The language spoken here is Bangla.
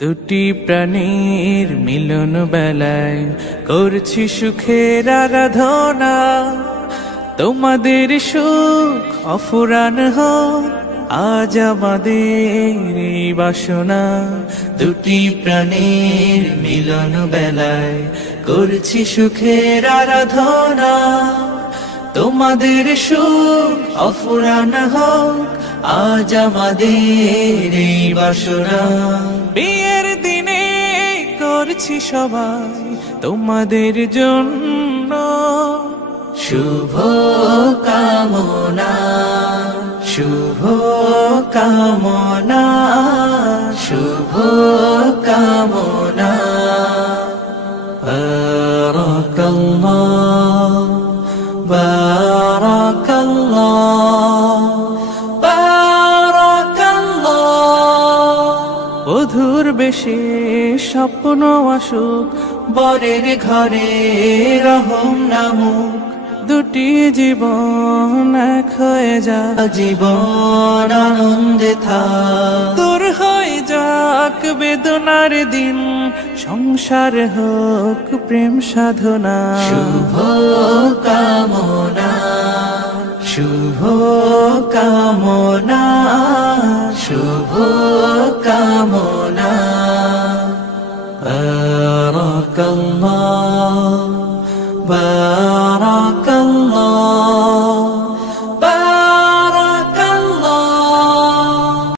দুটি প্রাণীর মিলন বেলায় করছি সুখের আরাধনা। তোমাদের সুখ অফুরান হোক আজ আমাদের এই বাসনা। দুটি প্রাণীর মিলন বেলায় করছি সুখের আরাধনা। তোমাদের সুখ অফুরান হোক আজ আমাদের এই বাসনা। বিয়ের দিনে করছি সবাই তোমাদের জন্য শুভ কামনা, শুভ কামনা, শুভ কামনা। বারাকাল্লাহ, বারাকাল্লাহ, বারাকাল্লাহ। বধুর বেশে স্বপ্ন আসুক, বরের ঘরে রহম নামুক। দুটি জীবন এক হয়ে যা, জীবন আনন্দে থাক। দূর হয়ে যাক বেদনার দিন, সংসার হোক প্রেম সাধনা। শুভ কামনা, শুভ কামনা, শুভ কামনা। বারাকাল্লাহ,